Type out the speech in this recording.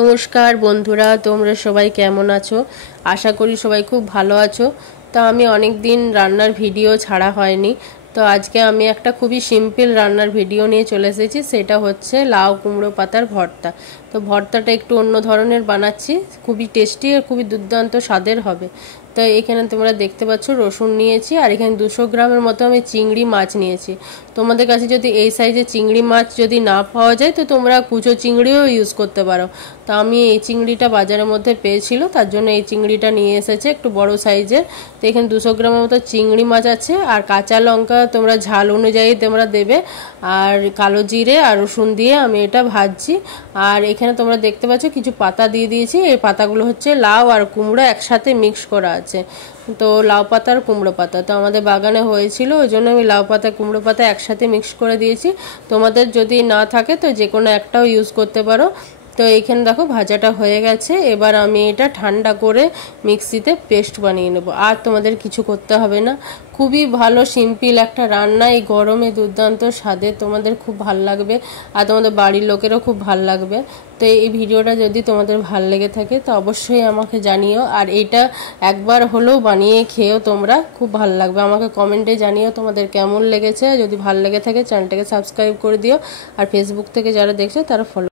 নমস্কার বন্ধুরা, তোমরা সবাই কেমন আছো? আশা করি সবাই খুব ভালো আছো। তো আমি অনেক দিন রান্নার ভিডিও ছাড়া হয়নি, তো আজকে আমি একটা খুবই সিম্পল রান্নার ভিডিও নিয়ে চলে এসেছি। সেটা হচ্ছে লাউ কুমড়ো পাতার ভর্তা। তো ভর্তাটা একটু অন্য ধরনের বানাচ্ছি, খুবই টেস্টি আর খুবই দুর্দান্ত স্বাদের হবে। তো এখানে তোমরা দেখতে পাচ্ছ রসুন নিয়েছি, আর এখানে 200 গ্রামের মতো আমি চিংড়ি মাছ নিয়েছি। তোমাদের কাছে যদি এই সাইজে চিংড়ি মাছ যদি না পাওয়া যায় তো তোমরা কুচো চিংড়িও ইউজ করতে পারো। তো আমি এই চিংড়িটা বাজারের মধ্যে পেয়েছিল, তার জন্য এই চিংড়িটা নিয়ে এসেছে একটু বড় সাইজের। তো এখানে 200 গ্রামের মতো চিংড়ি মাছ আছে, আর কাঁচা লঙ্কা তোমরা ঝাল অনুযায়ী তোমরা দেবে, আর কালো জিরে আর রসুন দিয়ে আমি এটা ভাজছি। আর এখানে তোমরা দেখতে পাচ্ছ কিছু পাতা দিয়ে দিয়েছি। এই পাতাগুলো হচ্ছে লাউ আর কুমড়ো একসাথে মিক্স করা আছে। তো লাউ পাতা আর কুমড়ো পাতা তো আমাদের বাগানে হয়েছিল, ওই জন্য আমি লাউ পাতা কুমড়ো পাতা একসাথে মিক্স করে দিয়েছি। তোমাদের যদি না থাকে তো যে কোনো একটাও ইউজ করতে পারো। তো এইখানে দেখো ভাজাটা হয়ে গেছে, এবার আমি এটা ঠান্ডা করে মিক্সিতে পেস্ট বানিয়ে নেব। আর তোমাদের কিছু করতে হবে না, খুবই ভালো সিম্পল একটা রান্না। এই গরমে দুর্দান্ত স্বাদে, তোমাদের খুব ভাল লাগবে আর তোমাদের বাড়ির লোকেরও খুব ভাল লাগবে। তো এই ভিডিওটা যদি তোমাদের ভাল লেগে থাকে তো অবশ্যই আমাকে জানিও, আর এইটা একবার হলেও বানিয়ে খেয়েও তোমরা, খুব ভাল লাগবে। আমাকে কমেন্টে জানিও তোমাদের কেমন লেগেছে। যদি ভাল লেগে থাকে চ্যানেলটাকে সাবস্ক্রাইব করে দিও, আর ফেসবুক থেকে যারা দেখছো তারা ফলো